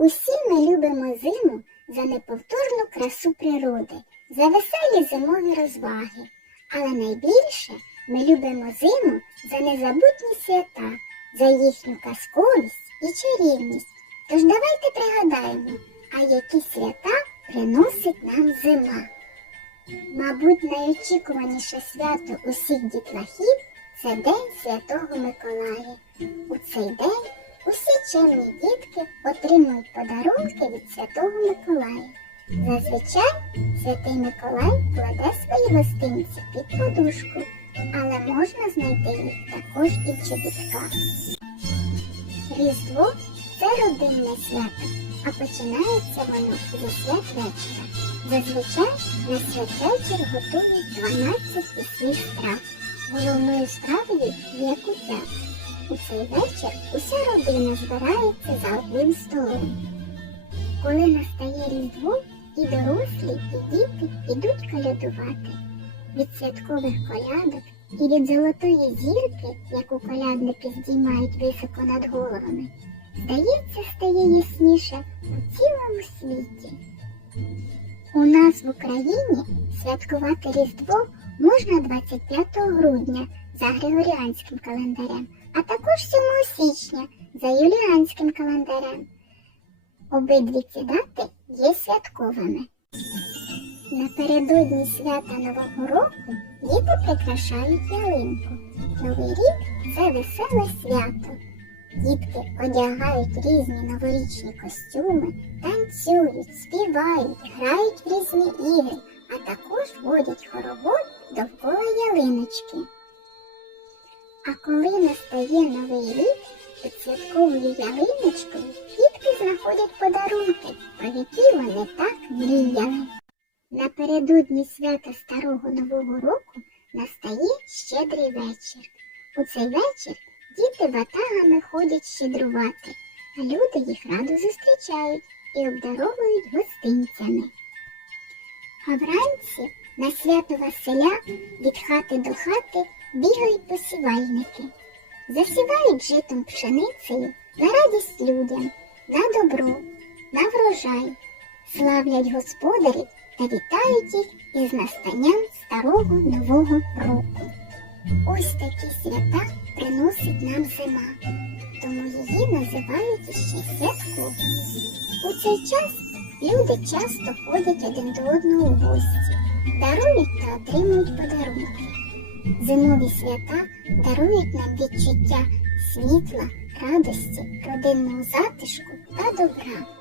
Усі ми любимо зиму за неповторну красу природи, за веселі зимові розваги. Але найбільше ми любимо зиму за незабутні свята, за їхню казковість і чарівність. Тож давайте пригадаємо, а які свята приносить нам зима. Мабуть, найочікуваніше свято усіх дітлахів це День Святого Миколая. У цей день усі дітки отримують подарунки від Святого Миколая. Зазвичай Святий Миколай кладе свої гостинці під подушку, але можна знайти їх також і в чобітках. Різдво це родинне свято, а починається воно зі святвечора. Зазвичай на святвечір готують 12 пісних страв. Головною стравою є кутя. У цей вечір уся родина збирається за одним столом. Коли настає Різдво, і дорослі, і діти йдуть колядувати. Від святкових колядок і від золотої зірки, яку колядники здіймають високо над головами, здається, стає ясніше у цілому світі. У нас в Україні святкувати Різдво можна 25 грудня за Григоріанським календарем, а також 7 січня за юліанським календарем. Обидві ці дати є святковими. Напередодні свята Нового року діти прикрашають ялинку. Новий рік це веселе свято. Дітки одягають різні новорічні костюми, танцюють, співають, грають в різні ігри, а також водять хоровод довкола ялиночки. А коли настає новий рік, під святковою ялиночкою дітки знаходять подарунки, про які вони так мріяли. Напередодні свята Старого Нового року настає щедрий вечір. У цей вечір діти ватагами ходять щедрувати, а люди їх радо зустрічають і обдаровують гостинцями. А вранці на свято Василя від хати до хати бігають посівальники. Засівають житом пшеницею на радість людям, на добро, на врожай, славлять господарів та вітають їх із настанням старого нового року. Ось такі свята приносить нам зима, тому її називають іще святковою. У цей час люди часто ходять один до одного в гості, дарують та отримують подарунки. Зимові свята дарують нам відчуття світла, радості, родинного затишку та добра.